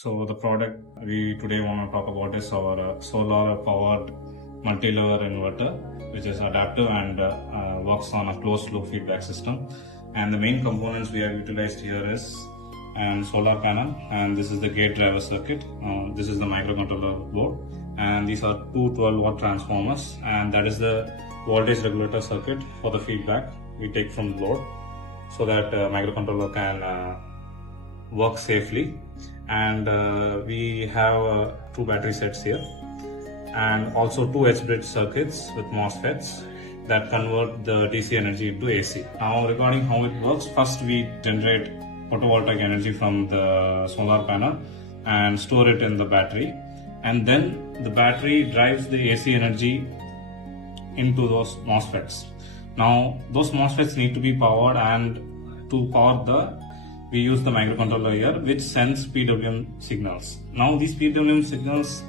So the product we today want to talk about is our solar powered multi-level inverter, which is adaptive and works on a closed loop feedback system. And the main components we have utilized here is an solar panel, and this is the gate driver circuit. This is the microcontroller board, and these are two 12-watt transformers, and that is the voltage regulator circuit for the feedback we take from the load, so that microcontroller can work safely. And we have two battery sets here, and also two H-bridge circuits with MOSFETs that convert the DC energy into AC. Now regarding how it works, first we generate photovoltaic energy from the solar panel and store it in the battery, and then the battery drives the AC energy into those MOSFETs. Now those MOSFETs need to be powered, and to power we use the microcontroller here, which sends PWM signals. Now these PWM signals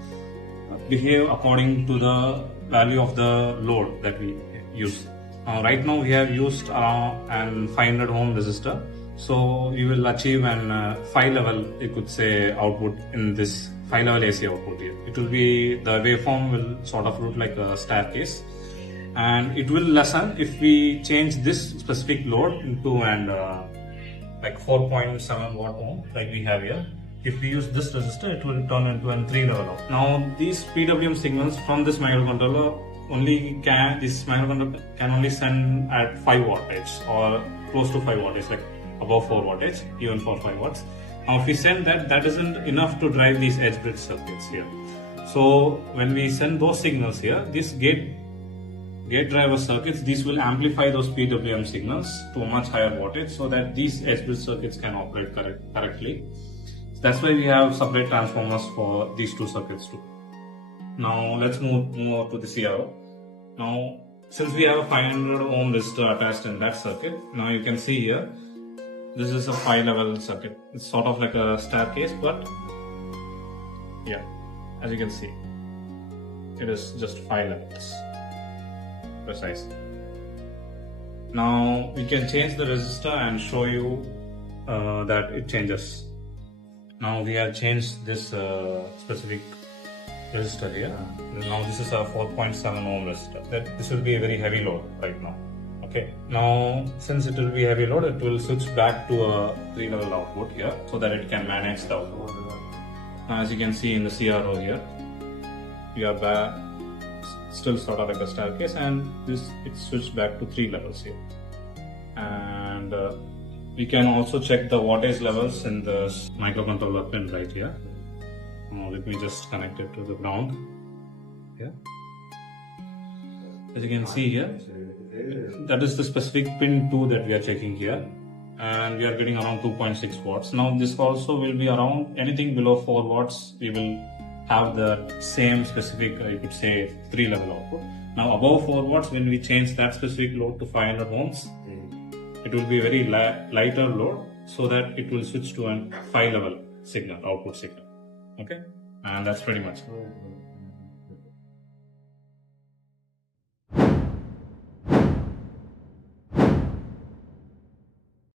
behave according to the value of the load that we use. Right now we have used an 500 ohm resistor, so we will achieve an 5-level, you could say, output in this 5-level AC output here. It will be, the waveform will sort of look like a staircase, and it will lessen if we change this specific load into an like 4.7 watt ohm like we have here. If we use this resistor, it will turn into an 3-level ohm. Now these PWM signals from this microcontroller this microcontroller can only send at 5 wattage or close to 5 wattage, like above 4 wattage, even for 5 watts. Now if we send that isn't enough to drive these H-bridge circuits here. So when we send those signals here, this gate driver circuits, these will amplify those PWM signals to a much higher wattage, so that these H-bridge circuits can operate correctly. So that's why we have separate transformers for these two circuits too. Now let's move to the CRO. Now since we have a 500 ohm resistor attached in that circuit, now you can see here, this is a 5-level circuit. It's sort of like a staircase, but yeah, as you can see, it is just 5 levels. Precise. Now we can change the resistor and show you that it changes. Now we have changed this specific resistor here. Now this is a 4.7 ohm resistor. This will be a very heavy load right now. Okay. Now since it will be heavy load, it will switch back to a 3-level output here, so that it can manage the output. Now as you can see in the CRO here, we are back. Still sort of like a staircase, and it switched back to 3 levels here. And we can also check the wattage levels in the microcontroller pin right here. Now let me just connect it to the ground here. As you can see here, that is the specific pin 2 that we are checking here, and we are getting around 2.6 watts. Now this also will be around anything below 4 watts, we will have the same specific, you could say, 3-level output. Now above 4 watts, when we change that specific load to 500 ohms, it will be a very lighter load, so that it will switch to a 5-level signal, output signal. Okay, and that's pretty much.